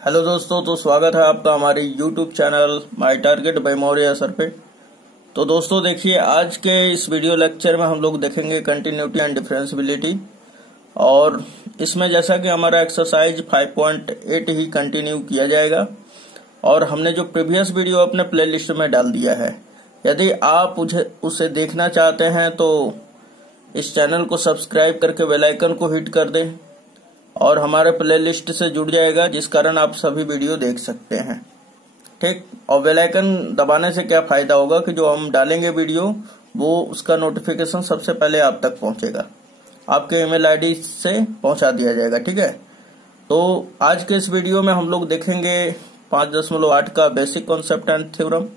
Hello दोस्तों, तो स्वागत है आपका हमारे YouTube channel my target by Maurya sir पे। तो दोस्तों देखिए, आज के इस वीडियो लेक्चर में हम लोग देखेंगे कंटिन्यूटी एंड डिफरेंशियबिलिटी। और इसमें जैसा कि हमारा एक्सरसाइज 5.8 ही कंटिन्यू किया जाएगा और हमने जो प्रीवियस वीडियो अपने प्लेलिस्ट में डाल दिया है, यदि आप उसे देखना चाहते हैं तो इस चैनल को सब्सक्राइब करके बेल आइकन को हिट कर दें और हमारे प्लेलिस्ट से जुड़ जाएगा, जिस कारण आप सभी वीडियो देख सकते हैं। ठीक, और बेल आइकन दबाने से क्या फायदा होगा कि जो हम डालेंगे वीडियो वो उसका नोटिफिकेशन सबसे पहले आप तक पहुंचेगा, आपके ईमेल आईडी से पहुंचा दिया जाएगा। ठीक है, तो आज के इस वीडियो में हम लोग देखेंगे 5.8 का बेसिक कॉन्सेप्ट एंड थ्योरम।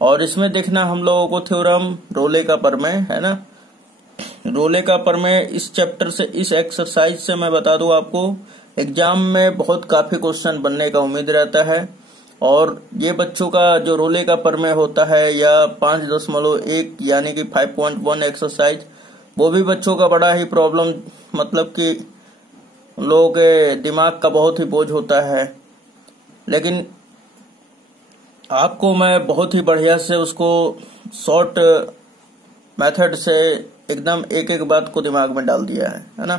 और इसमें देखना हम लोगों को थ्योरम रोले का प्रमेय है ना। रोले का प्रमेय इस चैप्टर से, इस एक्सरसाइज से मैं बता दूं आपको, एग्जाम में बहुत काफी क्वेश्चन बनने का उम्मीद रहता है। और ये बच्चों का जो रोले का प्रमेय होता है या 5.1 यानी कि 5.1 एक्सरसाइज, वो भी बच्चों का बड़ा ही प्रॉब्लम, मतलब कि लोगों के दिमाग का बहुत ही बोझ होता है। लेकिन आपको मैं बहुत ही बढ़िया से उसको शॉर्ट मेथड से एकदम एक एक बात को दिमाग में डाल दिया है ना।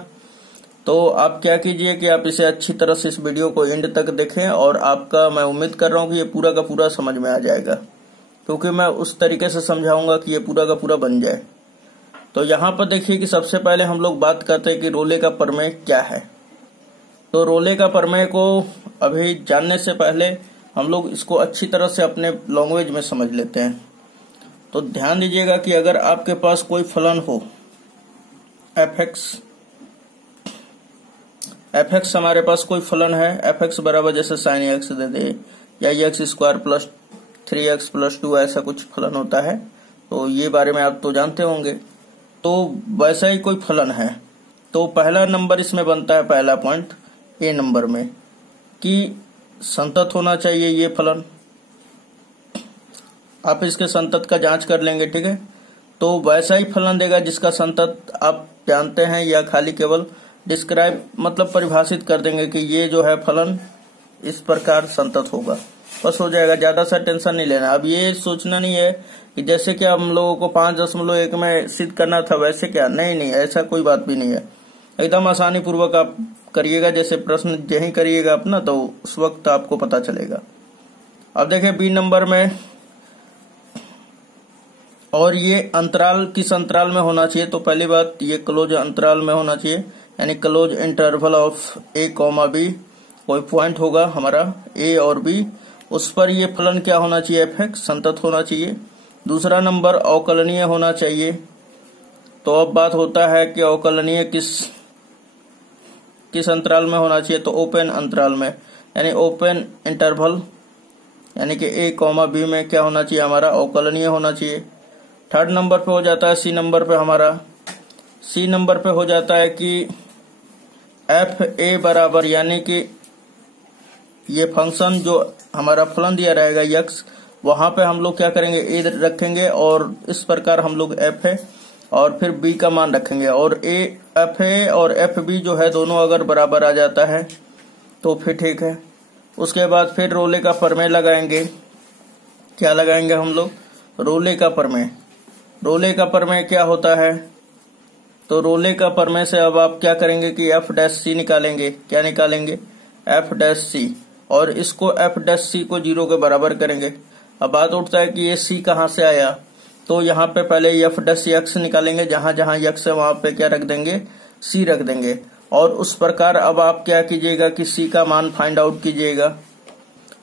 तो आप क्या कीजिए कि आप इसे अच्छी तरह से इस वीडियो को एंड तक देखें और आपका, मैं उम्मीद कर रहा हूं कि ये पूरा का पूरा समझ में आ जाएगा, क्योंकि मैं उस तरीके से समझाऊंगा कि ये पूरा का पूरा बन जाए। तो यहाँ पर देखिए कि सबसे पहले हम लोग बात करते हैं कि रोले का प्रमेय क्या है। तो रोले का प्रमेय को अभी जानने से पहले हम लोग इसको अच्छी तरह से अपने लैंग्वेज में समझ लेते हैं। तो ध्यान दीजिएगा कि अगर आपके पास कोई फलन हो एफ हमारे पास कोई फलन है, एफ बराबर जैसे साइन एक्स दे दे या x square plus 3x plus 2 ऐसा कुछ फलन होता है। तो ये बारे में आप तो जानते होंगे। तो वैसा ही कोई फलन है, तो पहला नंबर इसमें बनता है, पहला पॉइंट ए नंबर में, कि संतत होना चाहिए ये फलन। आप इसके संतत का जांच कर लेंगे। ठीक है, तो वैसा ही फलन देगा जिसका संतत आप जानते हैं, या खाली केवल डिस्क्राइब मतलब परिभाषित कर देंगे कि ये जो है फलन इस प्रकार संतत होगा, बस हो जाएगा। ज्यादा सा टेंशन नहीं लेना। अब ये सोचना नहीं है कि जैसे कि हम लोगों को 5.1 में सिद्ध करना था वैसे क्या, नहीं, ऐसा कोई बात भी नहीं है। एकदम आसानी पूर्वक आप करिएगा, जैसे प्रश्न यही करिएगा अपना, तो उस वक्त आपको पता चलेगा। अब देखिए बी नंबर में, और ये अंतराल किस अंतराल में होना चाहिए। तो पहली बात, ये क्लोज अंतराल में होना चाहिए, यानी close interval of A comma b. कोई पॉइंट होगा हमारा ए और बी, उस पर ये फलन क्या होना चाहिए, एफ एक्स संतत होना चाहिए। दूसरा नंबर, अवकलनीय होना चाहिए। तो अब बात होता है कि अवकलनीय किस अंतराल में होना चाहिए। तो ओपन अंतराल में, यानी ओपन इंटरवल, यानी कि ए कॉमा बी में क्या होना चाहिए, हमारा अवकलनीय होना चाहिए। थर्ड नंबर पे हो जाता है, सी नंबर पे हो जाता है कि एफ ए बराबर, यानी कि ये फंक्शन जो हमारा फलन दिया रहेगा यक्स, वहां पे हम लोग क्या करेंगे, ए रखेंगे और इस प्रकार हम लोग एफ है और फिर बी का मान रखेंगे। और एफ ए और एफ बी जो है दोनों अगर बराबर आ जाता है तो फिर ठीक है। उसके बाद फिर रोले का प्रमेय लगाएंगे। क्या लगाएंगे हम लोग, रोले का प्रमेय। रोले का प्रमेय क्या होता है, तो रोले का प्रमेय से अब आप क्या करेंगे कि एफ डैश सी निकालेंगे। क्या निकालेंगे, एफ डैश सी, और इसको एफ डैश सी को 0 के बराबर करेंगे। अब बात उठता है कि ये सी कहाँ से आया, तो यहाँ पे पहले एफ डैश एक्स निकालेंगे, जहां जहां एक्स है वहां पे क्या रख देंगे, सी रख देंगे। और उस प्रकार अब आप क्या कीजिएगा कि सी का मान फाइंड आउट कीजिएगा।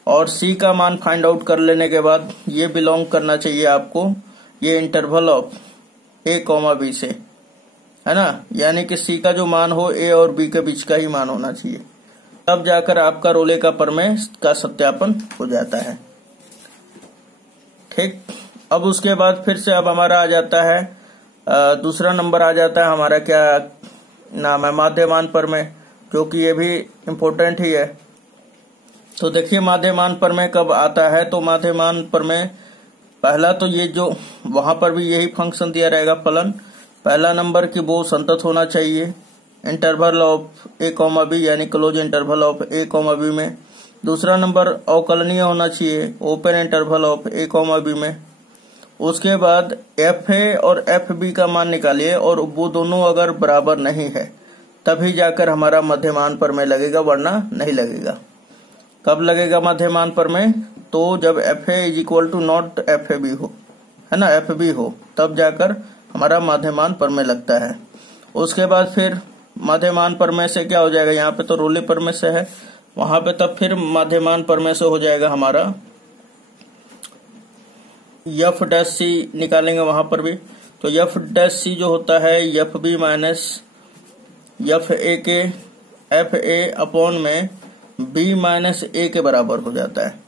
और सी का मान फाइंड आउट कर लेने के बाद ये बिलोंग करना चाहिए आपको ये interval of A comma b से, है ना। यानी कि सी का जो मान हो ए और बी के बीच का ही मान होना चाहिए, तब जाकर आपका रोले का प्रमेय का सत्यापन हो जाता है। ठीक, अब उसके बाद फिर से अब हमारा आ जाता है दूसरा नंबर आ जाता है हमारा, क्या नाम है, माध्यमान प्रमेय, जो कि ये भी इम्पोर्टेंट ही है। तो देखिए माध्यमान प्रमेय कब आता है, तो माध्यमान प्रमेय पहला तो ये जो वहां पर भी यही फंक्शन दिया रहेगा फलन, पहला नंबर की वो संतत होना चाहिए interval of A comma B, यानी close interval of A comma B में। दूसरा नंबर अवकलनीय होना चाहिए open interval of A comma B में। उसके बाद एफ ए और एफ बी का मान निकालिए और वो दोनों अगर बराबर नहीं है तभी जाकर हमारा मध्यमान प्रमेय लगेगा, वरना नहीं लगेगा। कब लगेगा मध्यमान प्रमेय? तो जब f A is equal to not f a b हो, है ना, एफ बी हो, तब जाकर हमारा मध्यमान प्रमेय लगता है। उसके बाद फिर मध्यमान प्रमेय से क्या हो जाएगा, यहाँ पे तो रोले प्रमेय से है, वहां पे तब फिर मध्यमान प्रमेय से हो जाएगा हमारा एफ डैश सी निकालेंगे वहां पर भी। तो एफ डैश सी जो होता है f B minus F a के एफ ए अपॉन में बी माइनस ए के बराबर हो जाता है।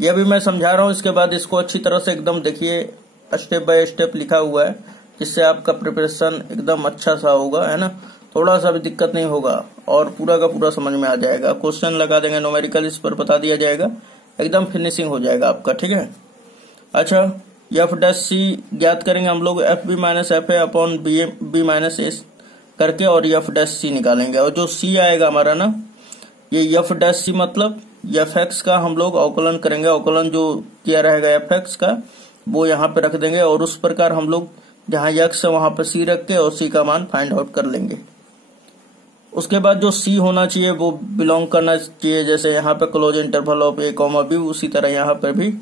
यह भी मैं समझा रहा हूं, इसके बाद इसको अच्छी तरह से एकदम देखिए, स्टेप बाय स्टेप लिखा हुआ है, जिससे आपका प्रिपरेशन एकदम अच्छा सा होगा, है ना, थोड़ा सा भी दिक्कत नहीं होगा और पूरा का पूरा समझ में आ जाएगा। क्वेश्चन लगा देंगे न्यूमेरिकल, इस पर बता दिया जाएगा, एकदम फिनिशिंग हो जाएगा आपका, ठीक है। अच्छा, एफ डैश सी ज्ञात करेंगे हम लोग F B minus F A upon B minus A करके, और एफ डैश सी निकालेंगे। और जो सी आएगा हमारा ना, ये एफ डैश सी मतलब एफ एक्स का हम लोग अवकलन करेंगे। अवकलन जो किया रहेगा एफ एक्स का वो यहाँ पे रख देंगे, और उस प्रकार हम लोग जहाँ एक्स है वहां पे सी रख के और सी का मान फाइंड आउट कर लेंगे। उसके बाद जो सी होना चाहिए वो बिलोंग करना चाहिए, जैसे यहाँ पे close interval of A comma b, उसी तरह यहाँ पर भी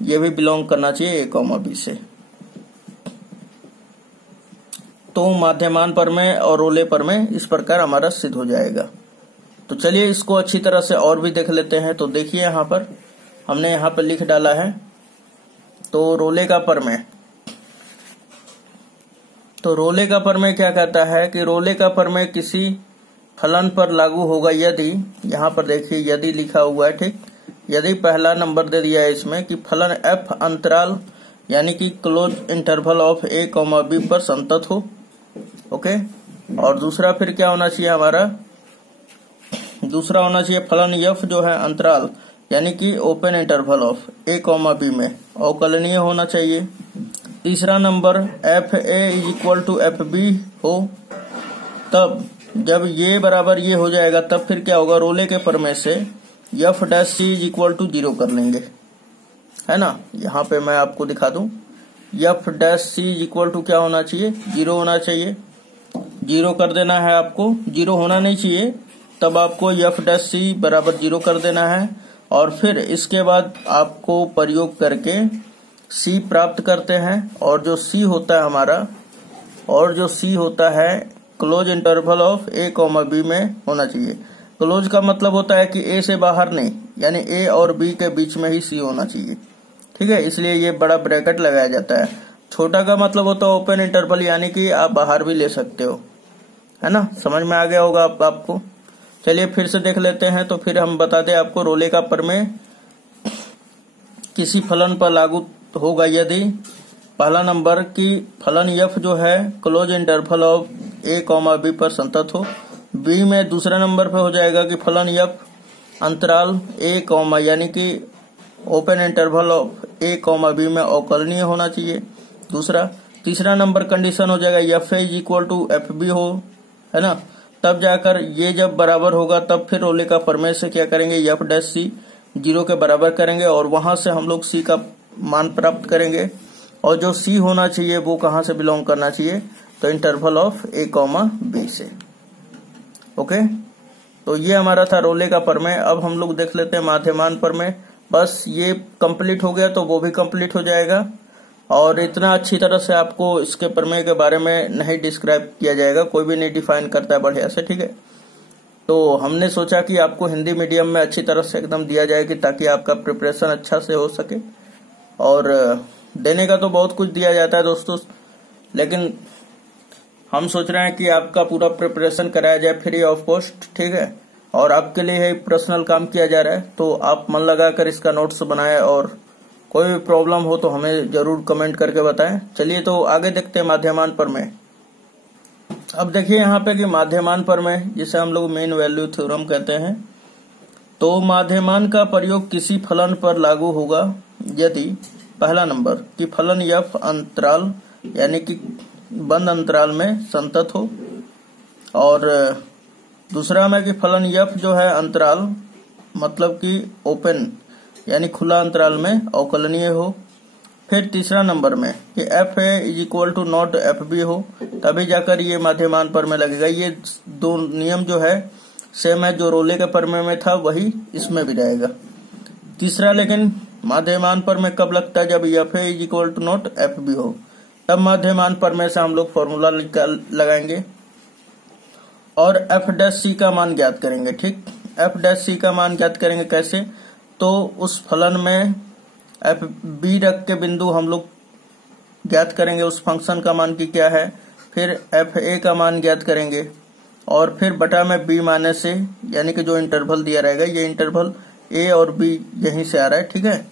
ये भी बिलोंग करना चाहिए ए कॉमा बी से। तो माध्यमान प्रमेय और रोले प्रमेय इस प्रकार हमारा सिद्ध हो जाएगा। तो चलिए इसको अच्छी तरह से और भी देख लेते हैं। तो देखिए यहाँ पर हमने यहाँ पर लिख डाला है, तो रोले का प्रमेय। तो रोले का प्रमेय क्या कहता है कि रोले का प्रमेय किसी फलन पर लागू होगा यदि, यहाँ पर देखिए यदि लिखा हुआ है, ठीक, यदि पहला नंबर दे दिया है इसमें कि फलन एफ अंतराल यानी कि close interval of A comma b पर संतत हो, ओके। और दूसरा फिर क्या होना चाहिए हमारा, दूसरा होना चाहिए फलन एफ जो है अंतराल यानी कि open interval of A comma B में अवकलनीय होना चाहिए। तीसरा नंबर f A is equal to F b हो, तब जब ये बराबर ये हो जाएगा तब फिर क्या होगा, रोले के प्रमेय से f dash c is equal to 0 कर लेंगे, है ना। यहाँ पे मैं आपको दिखा दूं, f dash c is equal to क्या होना चाहिए, 0 होना चाहिए। 0 कर देना है आपको, 0 होना नहीं चाहिए, तब आपको एफ डैश सी बराबर 0 कर देना है। और फिर इसके बाद आपको प्रयोग करके सी प्राप्त करते हैं, और जो सी होता है हमारा, और जो सी होता है close interval of A comma B में होना चाहिए। क्लोज का मतलब होता है कि ए से बाहर नहीं, यानी ए और बी के बीच में ही सी होना चाहिए, ठीक है, इसलिए ये बड़ा ब्रैकेट लगाया जाता है। छोटा का मतलब होता है ओपन इंटरवल, यानी कि आप बाहर भी ले सकते हो, है ना, समझ में आ गया होगा आपको। चलिए फिर से देख लेते हैं। तो फिर हम बता दें आपको, रोले का प्रमेय किसी फलन पर लागू होगा यदि पहला नंबर की फलन एफ जो है close interval of A comma b पर संतत हो। बी में दूसरा नंबर पे हो जाएगा कि फलन एफ अंतराल ए कॉमा यानी कि open interval of A comma B में अवकलनीय होना चाहिए दूसरा। तीसरा नंबर कंडीशन हो जाएगा f A is equal to F b हो, है ना, तब जाकर ये जब बराबर होगा तब फिर रोले का प्रमेय से क्या करेंगे, एफ डैश सी 0 के बराबर करेंगे, और वहां से हम लोग सी का मान प्राप्त करेंगे। और जो सी होना चाहिए वो कहां से बिलोंग करना चाहिए, तो interval of A comma b से, ओके। तो ये हमारा था रोले का प्रमेय। अब हम लोग देख लेते हैं माध्यमान प्रमेय। बस ये कंप्लीट हो गया तो वो भी कंप्लीट हो जाएगा, और इतना अच्छी तरह से आपको इसके प्रमेय के बारे में नहीं डिस्क्राइब किया जाएगा, कोई भी नहीं डिफाइन करता है बढ़िया से, ठीक है। तो हमने सोचा कि आपको हिंदी मीडियम में अच्छी तरह से एकदम दिया जाए कि ताकि आपका प्रिपरेशन अच्छा से हो सके। और देने का तो बहुत कुछ दिया जाता है दोस्तों, लेकिन हम सोच रहे हैं कि आपका पूरा प्रिपरेशन कराया जाए फ्री ऑफ कॉस्ट, ठीक है। और आपके लिए पर्सनल काम किया जा रहा है, तो आप मन लगाकर इसका नोट्स बनाएं, और कोई भी प्रॉब्लम हो तो हमें जरूर कमेंट करके बताएं। चलिए तो आगे देखते हैं माध्यमान प्रमेय। अब देखिए यहाँ पे कि माध्यमान प्रमेय जिसे हम लोग मेन वैल्यू थ्योरम कहते हैं। तो माध्यमान का प्रयोग किसी फलन पर लागू होगा यदि पहला नंबर कि फलन एफ अंतराल यानी कि बंद अंतराल में संतत हो, और दूसरा में कि फलन एफ जो है अंतराल मतलब कि ओपन यानी खुला अंतराल में अवकलनीय हो। फिर तीसरा नंबर में कि F A is equal to not f b हो, तभी जाकर ये माध्यमान प्रमेय लगेगा। ये दो नियम जो है सेम है, जो रोले के प्रमेय में था वही इसमें भी रहेगा। तीसरा लेकिन माध्यमान प्रमेय कब लगता है, जब f A is equal to not f b हो, तब माध्यमान प्रमेय से हम लोग फॉर्मूला लगाएंगे और एफ डैश सी का मान ज्ञात करेंगे। ठीक, एफ डैश सी का मान ज्ञात करेंगे कैसे, तो उस फलन में एफ बी रख के बिंदु हम लोग ज्ञात करेंगे उस फंक्शन का मान की क्या है, फिर एफ ए का मान ज्ञात करेंगे और फिर बटा में बी माइनस से, यानी कि जो इंटरवल दिया रहेगा, ये इंटरवल ए और बी यहीं से आ रहा है। ठीक है,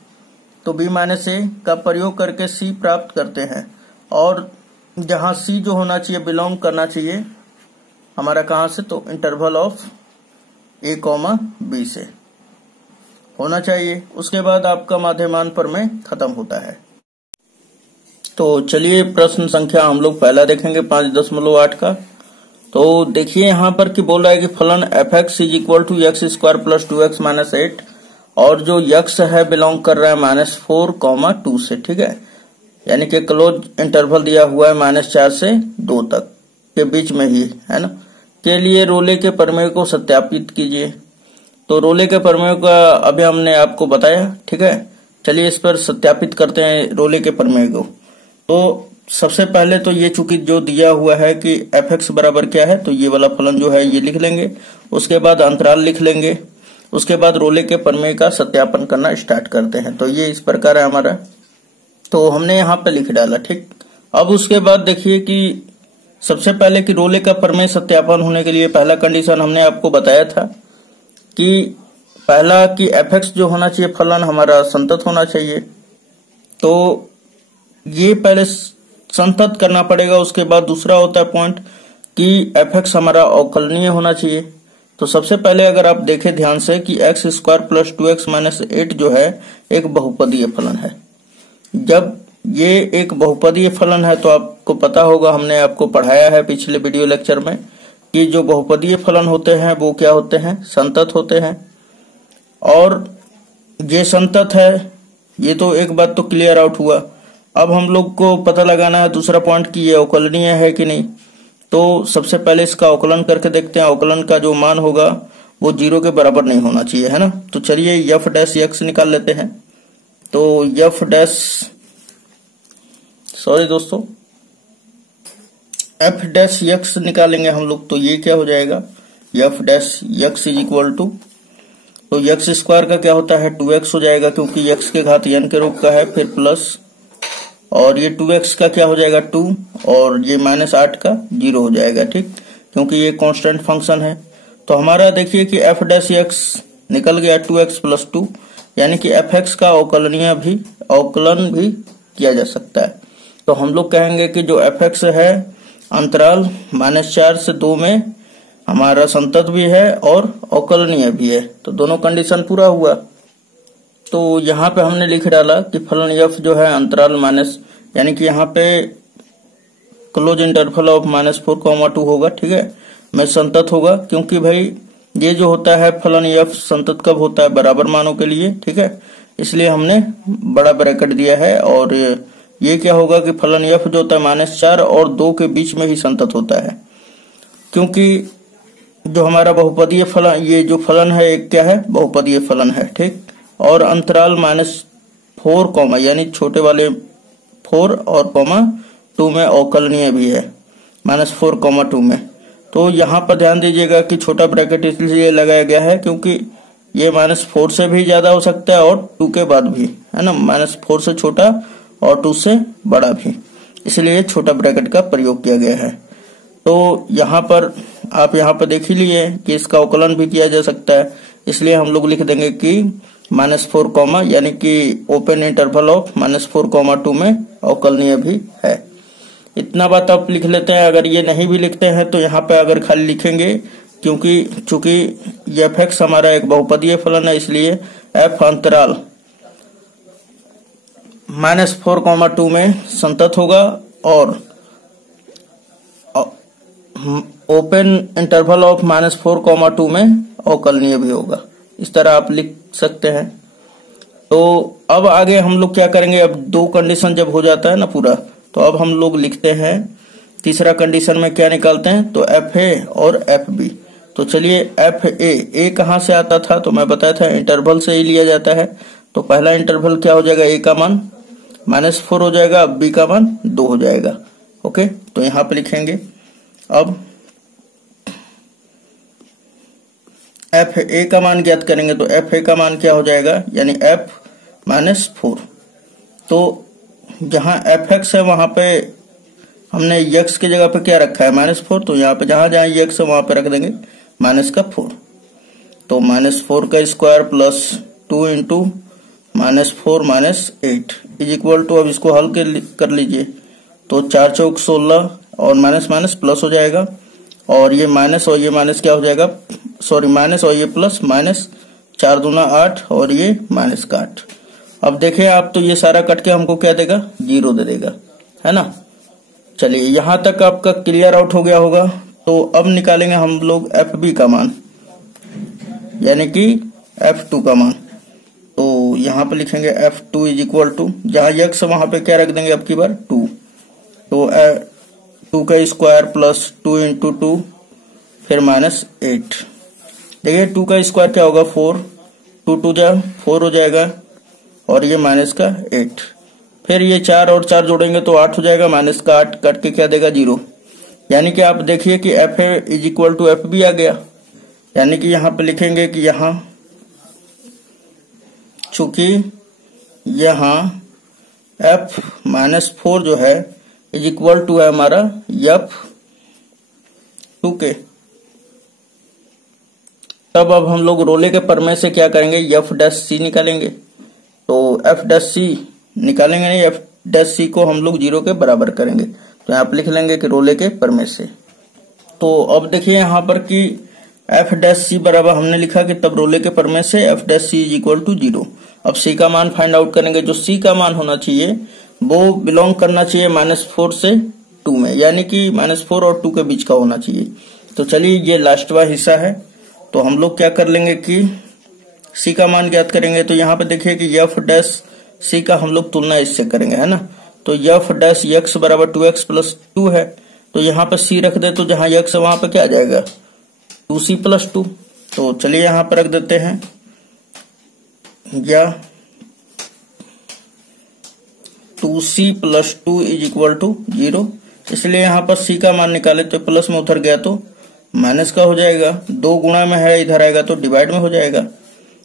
तो बी माइनस ए का प्रयोग करके सी प्राप्त करते हैं और जहां सी जो होना चाहिए बिलोंग करना चाहिए हमारा कहां से, तो interval of A comma b से होना चाहिए। उसके बाद आपका माध्यमान प्रमेय खत्म होता है। तो चलिए प्रश्न संख्या हम लोग पहला देखेंगे 5.8 का। तो देखिए यहाँ पर कि बोल रहा है कि फलन f x is equal to x square plus 2x minus 8 और जो यक्स है बिलोंग कर रहा है -4, 2 से। ठीक है, यानी कि क्लोज इंटरवल दिया हुआ है -4 से 2 तक के बीच में ही है ना। के लिए रोले के प्रमेय को सत्यापित कीजिए। तो रोले के प्रमेय का अभी हमने आपको बताया। ठीक है, चलिए इस पर सत्यापित करते हैं रोले के प्रमेय को। तो सबसे पहले तो ये चूंकि जो दिया हुआ है कि एफ एक्स बराबर क्या है, तो ये वाला फलन जो है ये लिख लेंगे, उसके बाद अंतराल लिख लेंगे, उसके बाद रोले के प्रमेय का सत्यापन करना स्टार्ट करते हैं। तो ये इस प्रकार है हमारा, तो हमने यहाँ पे लिख डाला। ठीक, अब उसके बाद देखिए कि सबसे पहले कि रोले का प्रमेय सत्यापन होने के लिए पहला कंडीशन हमने आपको बताया था कि पहला कि एफ एक्स जो होना चाहिए फलन हमारा संतत होना चाहिए। तो ये पहले संतत करना पड़ेगा। उसके बाद दूसरा होता है पॉइंट कि एफ एक्स हमारा अवकलनीय होना चाहिए। तो सबसे पहले अगर आप देखें ध्यान से कि x square plus 2x minus 8 जो है एक बहुपदीय फलन है। जब ये एक बहुपदीय फलन है तो आपको पता होगा, हमने आपको पढ़ाया है पिछले वीडियो लेक्चर में कि जो बहुपदीय फलन होते हैं वो क्या होते हैं, संतत होते हैं। और ये संतत है, ये तो एक बात तो क्लियर आउट हुआ। अब हम लोग को पता लगाना है दूसरा पॉइंट कि ये अवकलनीय है कि नहीं। तो सबसे पहले इसका अवकलन करके देखते हैं। अवकलन का जो मान होगा वो 0 के बराबर नहीं होना चाहिए, है ना। तो चलिए एफ डैश एक्स निकाल लेते हैं। तो f dash f dash x निकालेंगे हम लोग। तो ये क्या हो जाएगा, f dash x is equal to, तो एक्स स्क्वायर का क्या होता है 2x हो जाएगा क्योंकि x के घात n के रूप का है, फिर प्लस और ये 2x का क्या हो जाएगा 2 और ये -8 का 0 हो जाएगा। ठीक, क्योंकि ये कांस्टेंट फंक्शन है। तो हमारा देखिए कि एफ डैश एक्स निकल गया 2x प्लस 2, यानी कि एफ एक्स का अवकलन भी किया जा सकता है। तो हम लोग कहेंगे कि जो एफ एक्स है अंतराल -4 से 2 में हमारा संतत भी है और अवकलनीय भी है। तो दोनों कंडीशन पूरा हुआ। तो यहाँ पे हमने लिख डाला कि फलन एफ जो है अंतराल यानी कि यहाँ पे क्लोज इंटरवल ऑफ -4, 2 होगा। ठीक है, में संतत होगा क्योंकि भाई ये जो होता है फलन एफ संतत कब होता है, बराबर मानों के लिए। ठीक है, इसलिए हमने बड़ा ब्रैकेट दिया है। और ये क्या होगा कि फलन एफ जो होता है -4 और 2 के बीच में ही संतत होता है, क्योंकि जो हमारा बहुपदीय फलन, ये जो फलन है एक क्या है, बहुपदीय फलन है। ठीक, और अंतराल -4, यानी छोटे वाले 4 और 2 में अवकलनीय भी है, -4, 2 में। तो यहाँ पर ध्यान दीजिएगा कि छोटा ब्रैकेट इसलिए लगाया गया है क्योंकि ये -4 से भी ज्यादा हो सकता है और 2 के बाद भी, है ना। -4 से छोटा और 2 से बड़ा भी, इसलिए छोटा ब्रैकेट का प्रयोग किया गया है। तो यहाँ पर आप यहाँ पर देख ही लिए कि इसका अवकलन भी किया जा सकता है, इसलिए हम लोग लिख देंगे कि -4, यानी कि ओपन इंटरवल ऑफ -4, 2 में अवकलनीय भी है। इतना बात आप लिख लेते हैं। अगर ये नहीं भी लिखते हैं तो यहाँ पे अगर खाली लिखेंगे, क्योंकि चूंकि एफ एक्स हमारा एक बहुपदीय फलन है, इसलिए एफ अंतराल -4, 2 में संतत होगा और ओपन इंटरवल ऑफ -4, 2 में अवकलनीय भी होगा। इस तरह आप लिख सकते हैं। तो अब आगे हम लोग क्या करेंगे, अब दो कंडीशन जब हो जाता है ना पूरा, तो अब हम लोग लिखते हैं तीसरा कंडीशन में क्या निकालते हैं, तो एफ ए और एफ बी। तो चलिए एफ ए कहां से आता था, तो मैं बताया था इंटरवल से ही लिया जाता है। तो पहला इंटरवल क्या हो जाएगा, ए का मान -4 हो जाएगा, बी का मान 2 हो जाएगा। ओके, तो यहां पे लिखेंगे अब एफ ए का मान ज्ञात करेंगे। तो एफ ए का मान क्या हो जाएगा, यानी एफ -4। तो जहां एफ एक्स है वहां पे हमने यक्स की जगह पे क्या रखा है, -4। तो यहाँ पे जहां जहां यक्स है वहां पे रख देंगे -4। तो -4 का square plus 2 into -4 -8 is equal to, अब इसको हल कर लीजिए। तो 4 चौक 16 और माइनस माइनस प्लस हो जाएगा, और ये माइनस और ये माइनस क्या हो जाएगा, सॉरी माइनस और ये प्लस, माइनस 4 दूना 8 और ये माइनस का 8। अब देखें आप, तो ये सारा कट के हमको क्या देगा, 0 दे देगा, है ना। चलिए यहां तक आपका क्लियर आउट हो गया होगा। तो अब निकालेंगे हम लोग एफ बी का मान, यानी कि F2 का मान। तो यहां पे लिखेंगे F2 इज इक्वल टू, जहां यक्स वहां पे क्या रख देंगे अब की बार 2। तो 2 का स्क्वायर प्लस 2 इंटू 2 फिर -8। देखिए 2 का स्क्वायर क्या होगा 4, 2 2 जा 4 हो जाएगा, और ये माइनस का 8। फिर ये 4 और 4 जोड़ेंगे तो 8 हो जाएगा, माइनस का 8 कट के क्या देगा 0। यानी कि आप देखिए कि F A is equal to F B आ गया। यानी कि यहां पे लिखेंगे कि यहां चूंकि यहां F-4 जो है इज इक्वल टू है हमारा F2 के। तब अब हम लोग रोले के प्रमेय से क्या करेंगे, F' निकालेंगे। तो F' निकालेंगे नहीं, F' को हम लोग 0 के बराबर करेंगे। तो यहाँ पे लिख लेंगे कि रोले के प्रमेय से। तो अब देखिए यहाँ पर कि F' बराबर हमने लिखा कि तब रोले के प्रमेय से F' इज इक्वल टू 0। अब C का मान फाइंड आउट करेंगे। जो C का मान होना चाहिए वो बिलोंग करना चाहिए -4 से 2 में, यानी कि -4 और 2 के बीच का होना चाहिए। तो चलिए ये लास्टवा हिस्सा है। तो हम लोग क्या कर लेंगे कि C का मान ज्ञात करेंगे। तो यहाँ पे देखिए कि F' का हम लोग तुलना इससे करेंगे, है ना। तो F' बराबर 2x प्लस 2 है। तो यहाँ पे C रख दे, तो जहां x है वहां पे क्या आ जाएगा 2C प्लस 2। तो चलिए यहाँ पर रख देते हैं, या 2C plus 2 is equal to 0। इसलिए यहाँ पर C का मान निकाले तो प्लस में उधर गया तो माइनस का हो जाएगा, 2 गुणा में है इधर आएगा तो डिवाइड में हो जाएगा,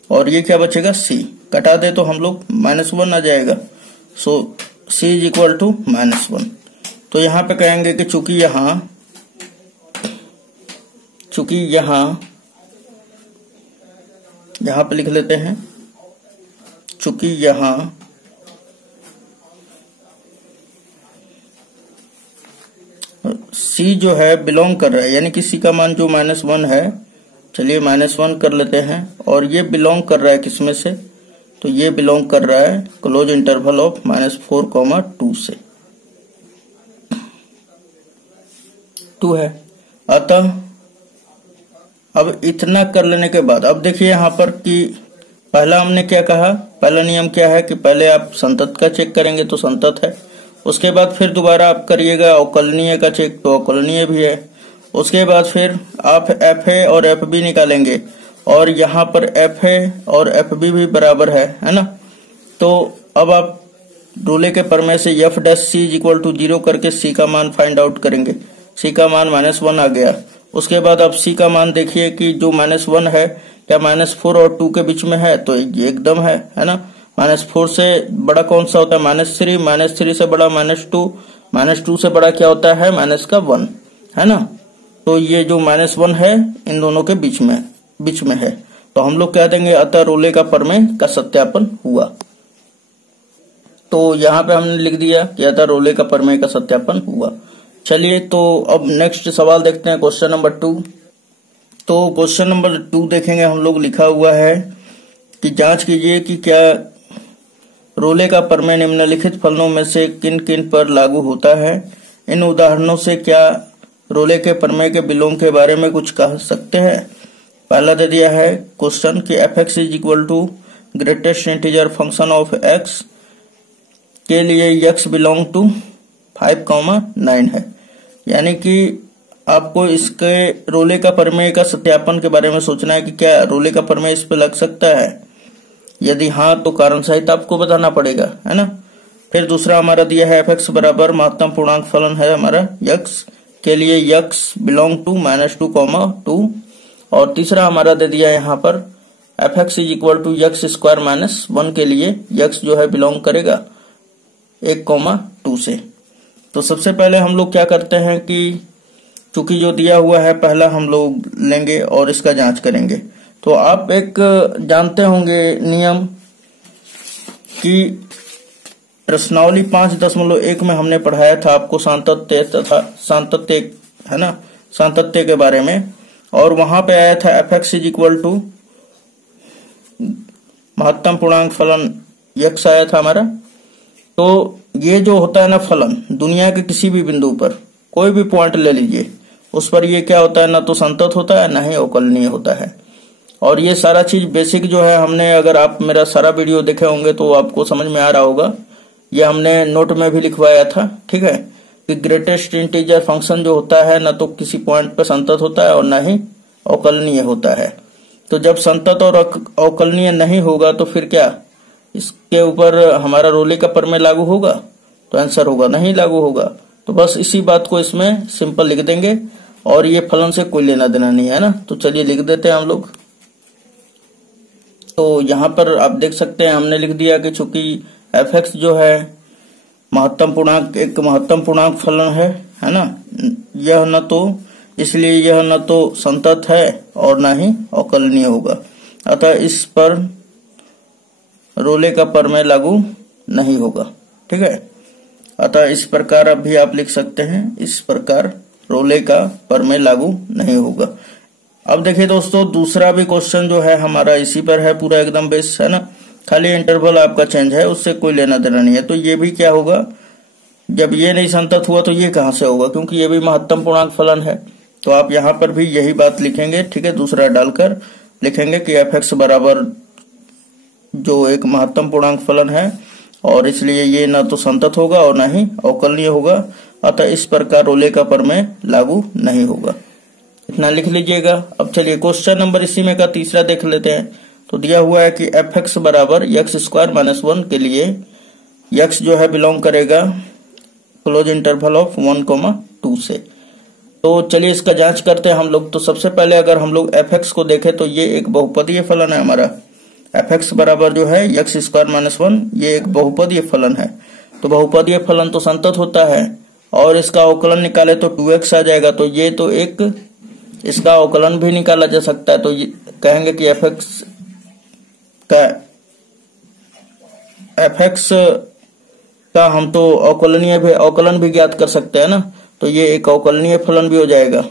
और ये क्या बचेगा C। कटा दे तो हम लोग -1 आ जाएगा। सो C इज इक्वल टू -1। तो यहाँ पे कहेंगे कि चूंकि यहाँ पे लिख लेते हैं, चूंकि यहाँ C जो है बिलोंग कर रहा है, यानी कि C का मान जो -1 है, चलिए -1 कर लेते हैं, और ये बिलोंग कर रहा है किसमें से, तो ये बिलोंग कर रहा है क्लोज इंटरवल ऑफ -4, 2 से 2 है। अतः अब इतना कर लेने के बाद अब देखिए यहाँ पर कि पहला हमने क्या कहा, पहला नियम क्या है कि पहले आप संतत का चेक करेंगे तो संतत है, उसके बाद फिर दोबारा आप करिएगा अवकलनीय का चेक तो अवकलनीय भी है, उसके बाद फिर आप एफ ए और एफ बी निकालेंगे, और यहाँ पर एफ ए और एफ बी भी बराबर है ना। तो अब आप रोले के प्रमेय से F' इज इक्वल टू 0 करके C का मान फाइंड आउट करेंगे। C का मान -1 आ गया। उसके बाद आप C का मान देखिए कि जो -1 है क्या -4 और 2 के बीच में है, तो ये एकदम है ना। -4 से बड़ा कौन सा होता है -3, -3 से बड़ा -2, -2 से बड़ा क्या होता है -1, है ना। तो ये जो -1 है इन दोनों के बीच में है। तो हम लोग कह देंगे अतः रोले का प्रमेय का सत्यापन हुआ। तो यहाँ पे हमने लिख दिया कि अतः रोले का प्रमेय का सत्यापन हुआ। चलिए तो अब नेक्स्ट सवाल देखते हैं, क्वेश्चन नंबर 2। तो क्वेश्चन नंबर 2 देखेंगे हम लोग, लिखा हुआ है कि जांच कीजिए कि क्या रोले का प्रमेय निम्नलिखित फलनों में से किन किन पर लागू होता है। इन उदाहरणों से क्या रोले के प्रमेय के बिलोंग के बारे में कुछ कह सकते हैं। पहला दे दिया है क्वेश्चन कि f x is equal to greatest integer function of x के लिए एक्स बिलोंग टू 5,9 है। यानी कि आपको इसके रोले का प्रमेय का सत्यापन के बारे में सोचना है कि क्या रोले का प्रमेय इस पे लग सकता है, यदि हाँ तो कारण सहित आपको बताना पड़ेगा, है ना। फिर दूसरा हमारा दिया है एफ एक्स बराबर महत्तम पूर्णांक फलन है हमारा यक्स के लिए यक्स बिलोंग टू -2,2। और तीसरा हमारा दे दिया यहाँ पर f x is equal to x square -1 के लिए यक्स जो है बिलोंग करेगा 1,2 से। तो सबसे पहले हम लोग क्या करते हैं कि चूंकि जो दिया हुआ है पहला हम लोग लेंगे और इसका जांच करेंगे। तो आप एक जानते होंगे नियम कि प्रश्नावली 5.1 में हमने पढ़ाया था आपको सांतत्य तथा सांतत्य, है ना, सांतत्य के बारे में। और वहां पे आया था f x is equal to महत्तम पूर्णांक फलन यक्स आया था हमारा। तो ये जो होता है ना फलन, दुनिया के किसी भी बिंदु पर कोई भी पॉइंट ले लीजिए, उस पर ये क्या होता है, ना तो संतत होता है ना ही अवकलनीय होता है। और ये सारा चीज बेसिक जो है हमने, अगर आप मेरा सारा वीडियो देखे होंगे तो आपको समझ में आ रहा होगा। ये हमने नोट में भी लिखवाया था, ठीक है, कि ग्रेटेस्ट इंटीजर फंक्शन जो होता है ना तो किसी पॉइंट पर संतत होता है और ना ही अवकलनीय होता है। तो जब संतत और अवकलनीय नहीं होगा तो फिर क्या इसके ऊपर हमारा रोले का प्रमेय लागू होगा? तो आंसर होगा नहीं लागू होगा। तो बस इसी बात को इसमें सिंपल लिख देंगे और ये फलन से कोई लेना देना नहीं है ना। तो चलिए लिख देते हैं हम लोग। तो यहाँ पर आप देख सकते हैं हमने लिख दिया कि चूंकि एफ एक्स जो है महत्तम पूर्णांक, एक महत्तम पूर्णांक फलन है ना, यह न तो इसलिए यह न तो संतत है और न ही अवकलनीय होगा, अतः इस पर रोले का प्रमेय लागू नहीं होगा, ठीक है। अतः इस प्रकार अब भी आप लिख सकते हैं, इस प्रकार रोले का प्रमेय लागू नहीं होगा। अब देखिए दोस्तों, दूसरा भी क्वेश्चन जो है हमारा इसी पर है, पूरा एकदम बेस है ना, खाली इंटरवल आपका चेंज है, उससे कोई लेना देना नहीं है। तो ये भी क्या होगा, जब ये नहीं संतत हुआ तो ये कहां से होगा, क्योंकि ये भी महत्तम पूर्णांक फलन है। तो आप यहाँ पर भी यही बात लिखेंगे, ठीक है, दूसरा डालकर लिखेंगे कि एफ एक्स बराबर जो एक महत्तम पूर्णांक फलन है और इसलिए ये न तो संतत होगा और न ही अवकलनीय होगा, अतः इस प्रकार रोले का प्रमेय लागू नहीं होगा। इतना लिख लीजिएगा। अब चलिए क्वेश्चन नंबर इसी में का तीसरा देख लेते हैं। तो दिया हुआ है कि एफ एक्स बराबर यक्स स्क्वायर -1 के लिए यक्स जो है बिलोंग करेगा क्लोज इंटरवल ऑफ 1,2 से। तो चलिए इसका जांच करते हैं हम लोग। तो सबसे पहले अगर हम लोग एफ एक्स को देखें तो ये एक बहुपदीय फलन है हमारा। एफ एक्स बराबर जो है यक्स स्क्वायर -1, ये एक बहुपदीय फलन है। तो बहुपदीय फलन तो संतत होता है और इसका अवकलन निकाले तो 2x आ जाएगा। तो ये तो एक इसका अवकलन भी निकाला जा सकता है। तो ये कहेंगे कि एफ एक्स का हम तो अवकलन भी ज्ञात कर सकते हैं ना, तो ये एक अवकलनीय फलन भी हो जाएगा।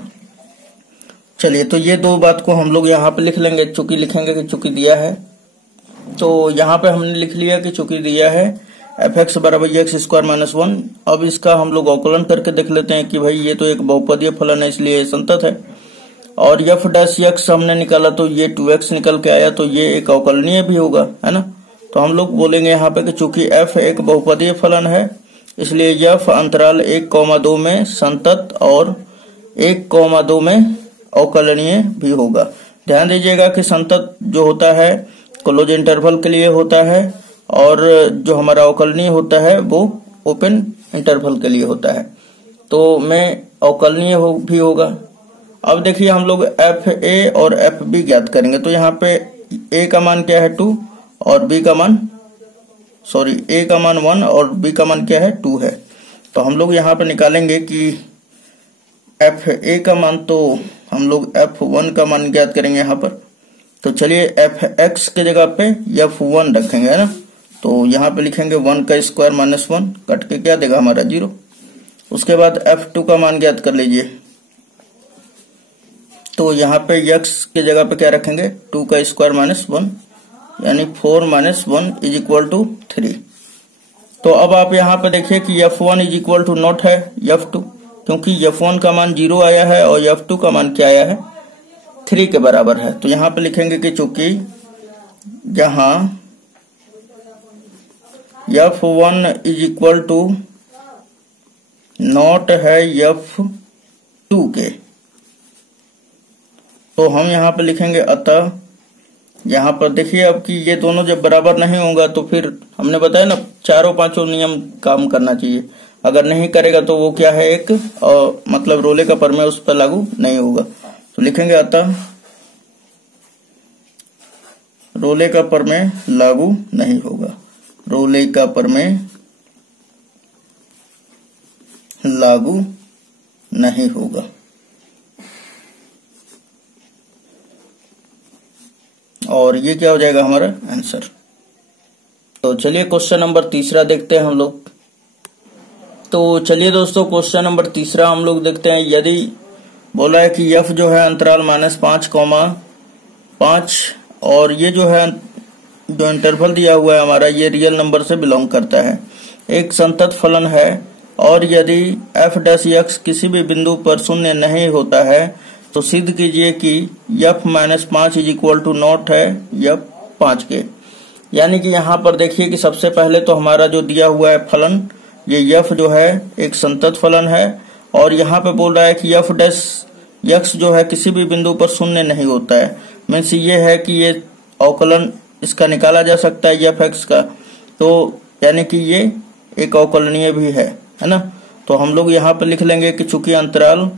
चलिए, तो ये दो बात को हम लोग यहाँ पे लिख लेंगे, चूंकि लिखेंगे कि चूंकि दिया है। तो यहाँ पे हमने लिख लिया कि चूंकि दिया है एफ एक्स बराबर यक्स स्क्वायर -1। अब इसका हम लोग अवकलन करके देख लेते हैं कि भाई ये तो एक बहुपदीय फलन है इसलिए संतत है। और एफ डैश यक्स हमने निकाला तो ये 2x निकल के आया, तो ये एक अवकलनीय भी होगा, है ना। तो हम लोग बोलेंगे यहाँ पे कि चूंकि f एक बहुपदीय फलन है इसलिए f अंतराल 1,2 में संतत और 1,2 में अवकलनीय भी होगा। ध्यान दीजिएगा कि संतत जो होता है क्लोज इंटरवल के लिए होता है और जो हमारा अवकलनीय होता है वो ओपन इंटरवल के लिए होता है। तो में अवकलनीय भी होगा। अब देखिए हम लोग एफ ए और एफ बी ज्ञात करेंगे। तो यहाँ पे ए का मान क्या है 2 और ए का मान 1 और बी का मान क्या है 2 है। तो हम लोग यहाँ पे निकालेंगे कि एफ ए का मान, तो हम लोग F1 का मान ज्ञात करेंगे यहाँ पर। तो चलिए एफ एक्स के जगह पे F1 रखेंगे, है ना। तो यहाँ पे लिखेंगे 1 का स्क्वायर -1 कट के क्या देगा हमारा 0। उसके बाद F2 का मान ज्ञात कर लीजिए। तो यहाँ पे x के जगह पे क्या रखेंगे 2 का स्क्वायर -1 यानी 4 - 1 इज इक्वल टू 3। तो अब आप यहाँ पे देखिए कि F1 is equal to not है F2, क्योंकि F1 का मान 0 आया है और F2 का मान क्या आया है 3 के बराबर है। तो यहाँ पे लिखेंगे कि चूंकि जहां F1 is equal to not है F2 के, तो हम यहाँ पे लिखेंगे अतः यहाँ पर देखिए अब कि ये दोनों जब बराबर नहीं होगा तो फिर हमने बताया ना चारों पांचों नियम काम करना चाहिए। अगर नहीं करेगा तो वो क्या है एक मतलब रोले का प्रमेय उस पर लागू नहीं होगा। तो लिखेंगे अतः रोले का प्रमेय लागू नहीं होगा, रोले का प्रमेय लागू नहीं होगा। और ये क्या हो जाएगा हमारा आंसर। तो चलिए क्वेश्चन नंबर तीसरा देखते हैं हम लोग। तो चलिए दोस्तों क्वेश्चन नंबर तीसरा हम लोग देखते हैं। यदि बोला है कि f जो है अंतराल -5, और ये जो है जो इंटरवल दिया हुआ है हमारा ये रियल नंबर से बिलोंग करता है, एक संतत फलन है, और यदि f' किसी भी बिंदु पर शून्य नहीं होता है तो सिद्ध कीजिए कि f-5 is equal to not है f5 के। यानी कि यहाँ पर देखिए कि सबसे पहले तो हमारा जो दिया हुआ है फलन ये f जो है एक संतत फलन है, और यहाँ पे बोल रहा है कि f' जो है किसी भी बिंदु पर शून्य नहीं होता है। मीन्स ये है कि ये अवकलन इसका निकाला जा सकता है f(x) का, तो यानी कि ये एक अवकलनीय भी है ना। तो हम लोग यहाँ पे लिख लेंगे कि चूंकि अंतराल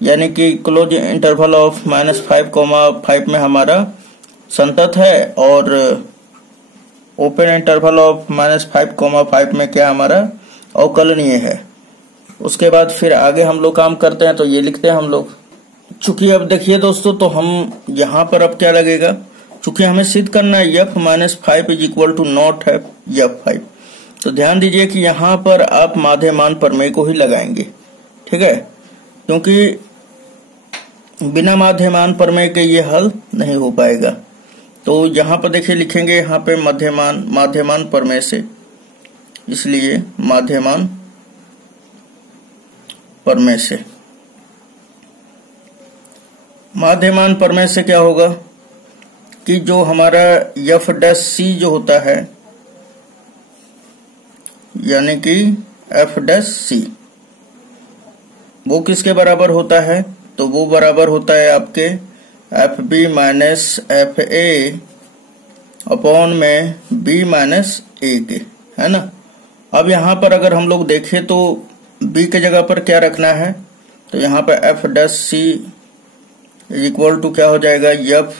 यानी कि क्लोज इंटरवल ऑफ -5, में हमारा संतत है, और ओपन इंटरवल ऑफ -5, में क्या हमारा अवकलनीय है। उसके बाद फिर आगे हम लोग काम करते हैं, तो ये लिखते हैं हम लोग। चूंकि अब देखिए दोस्तों, तो हम यहाँ पर अब क्या लगेगा, चूंकि हमें सिद्ध करना है f-5 is equal to not है f5, तो ध्यान दीजिए कि यहाँ पर आप माध्यमान प्रमेय को ही लगाएंगे, ठीक है, क्योंकि बिना माध्यमान प्रमेय के ये हल नहीं हो पाएगा। तो यहाँ पर देखिए लिखेंगे यहाँ पे माध्यमान प्रमेय से, इसलिए माध्यमान प्रमेय से, माध्यमान प्रमेय से क्या होगा कि जो हमारा f' जो होता है, यानी कि f' वो किसके बराबर होता है, तो वो बराबर होता है आपके FB माइनस FA अपॉन में B माइनस A के, है ना। अब यहाँ पर अगर हम लोग देखें तो B के जगह पर क्या रखना है, तो यहाँ पर f' इज इक्वल टू क्या हो जाएगा,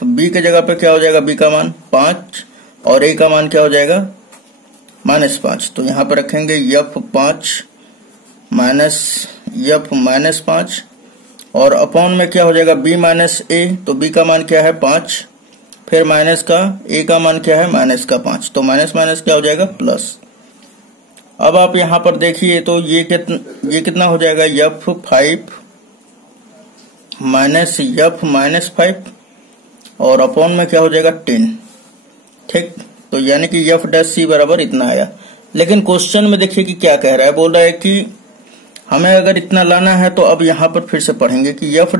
B के जगह पर क्या हो जाएगा, B का मान 5 और A का मान क्या हो जाएगा -5। तो यहाँ पर रखेंगे f5 माइनस f-5, और अपॉन में क्या हो जाएगा B माइनस A, तो B का मान क्या है 5, फिर माइनस का A का मान क्या है माइनस का 5, तो माइनस माइनस क्या हो जाएगा प्लस। अब आप यहाँ पर देखिए तो ये कितना हो जाएगा f5 माइनस f-5, और अपॉन में क्या हो जाएगा 10, ठीक। तो यानी कि f' बराबर इतना आया। लेकिन क्वेश्चन में देखिए कि क्या कह रहा है, बोल रहा है कि हमें अगर इतना लाना है तो अब यहाँ पर फिर से पढ़ेंगे कि f'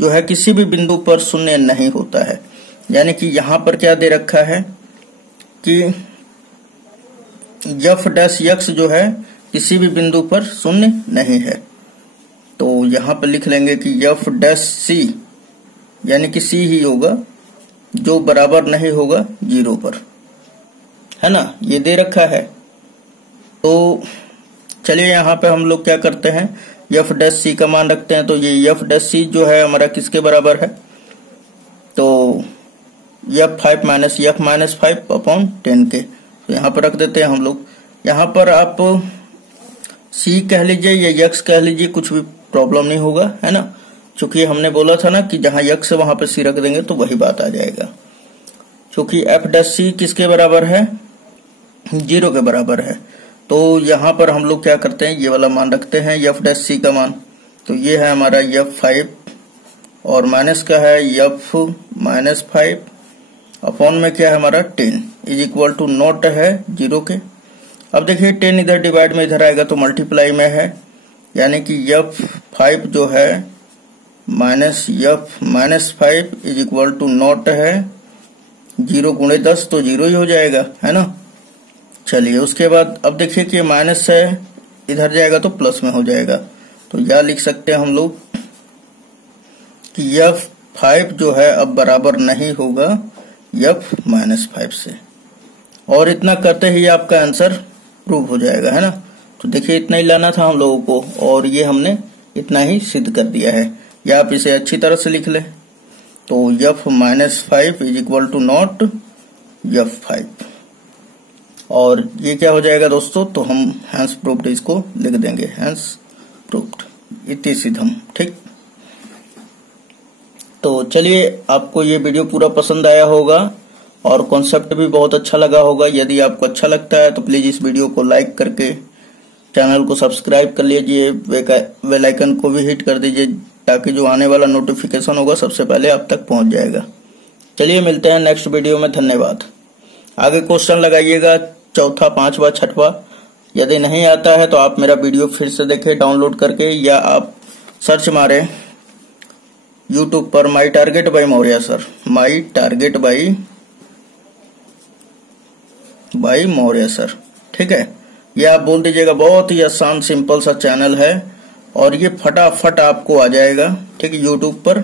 जो है किसी भी बिंदु पर शून्य नहीं होता है। यानी कि यहाँ पर क्या दे रखा है कि f' जो है किसी भी बिंदु पर शून्य नहीं है। तो यहाँ पर लिख लेंगे कि f' यानी कि C ही होगा जो बराबर नहीं होगा 0 पर, है ना, ये दे रखा है। तो चलिए यहाँ पे हम लोग क्या करते हैं, f' का मान रखते हैं। तो ये f' जो है हमारा किसके बराबर है, तो f5 माइनस f-5 अपॉन 10 के। तो यहाँ पर रख देते हैं हम लोग। यहाँ पर आप C कह लीजिए या x कह लीजिए, कुछ भी प्रॉब्लम नहीं होगा, है ना, क्योंकि हमने बोला था ना कि जहां x है वहां पे C रख देंगे तो वही बात आ जाएगा। क्योंकि f' किसके बराबर है, 0 के बराबर है। तो यहाँ पर हम लोग क्या करते हैं, ये वाला मान रखते हैं f' का मान। तो ये है हमारा f5 और माइनस का है f-5 अपॉन में क्या है हमारा 10 इज इक्वल टू नॉट है 0 के। अब देखिए 10 इधर डिवाइड में इधर आएगा तो मल्टीप्लाई में है, यानी कि f5 जो है minus f minus 5 is equal to not है 0 गुणे 10 तो 0 ही हो जाएगा, है ना। चलिए उसके बाद अब देखिए कि माइनस है इधर जाएगा तो प्लस में हो जाएगा, तो यह लिख सकते हैं हम लोग कि F5 जो है अब बराबर नहीं होगा F माइनस 5 से। और इतना करते ही आपका आंसर प्रूव हो जाएगा, है ना। तो देखिए इतना ही लाना था हम लोगों को और ये हमने इतना ही सिद्ध कर दिया है। या आप इसे अच्छी तरह से लिख ले तो F minus 5 is equal to not F5। और ये क्या हो जाएगा दोस्तों, तो हम हैंस प्रूव्ड इसको लिख देंगे, हैंस प्रूव्ड इति सिद्धम। ठीक, तो चलिए आपको ये वीडियो पूरा पसंद आया होगा और कॉन्सेप्ट भी बहुत अच्छा लगा होगा। यदि आपको अच्छा लगता है तो प्लीज इस वीडियो को लाइक करके चैनल को सब्सक्राइब कर लीजिए, बेल आइकन को भी हिट कर दीजिए ताकि जो आने वाला नोटिफिकेशन होगा सबसे पहले आप तक पहुंच जाएगा। चलिए मिलते हैं नेक्स्ट वीडियो में, धन्यवाद। आगे क्वेश्चन लगाइएगा, चौथा, पांचवा, छठवा। यदि नहीं आता है तो आप मेरा वीडियो फिर से देखें डाउनलोड करके, या आप सर्च मारें यूट्यूब पर my target by Maurya sir, my target by Maurya sir. ठीक है, ये आप बोल दीजिएगा, बहुत ही आसान सिंपल सा चैनल है और ये फटाफट आपको आ जाएगा, ठीक है, यूट्यूब पर।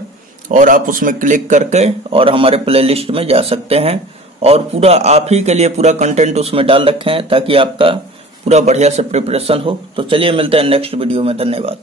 और आप उसमें क्लिक करके और हमारे प्लेलिस्ट में जा सकते हैं और पूरा आप ही के लिए पूरा कंटेंट उसमें डाल रखे हैं ताकि आपका पूरा बढ़िया से प्रिपरेशन हो। तो चलिए मिलते हैं नेक्स्ट वीडियो में, धन्यवाद।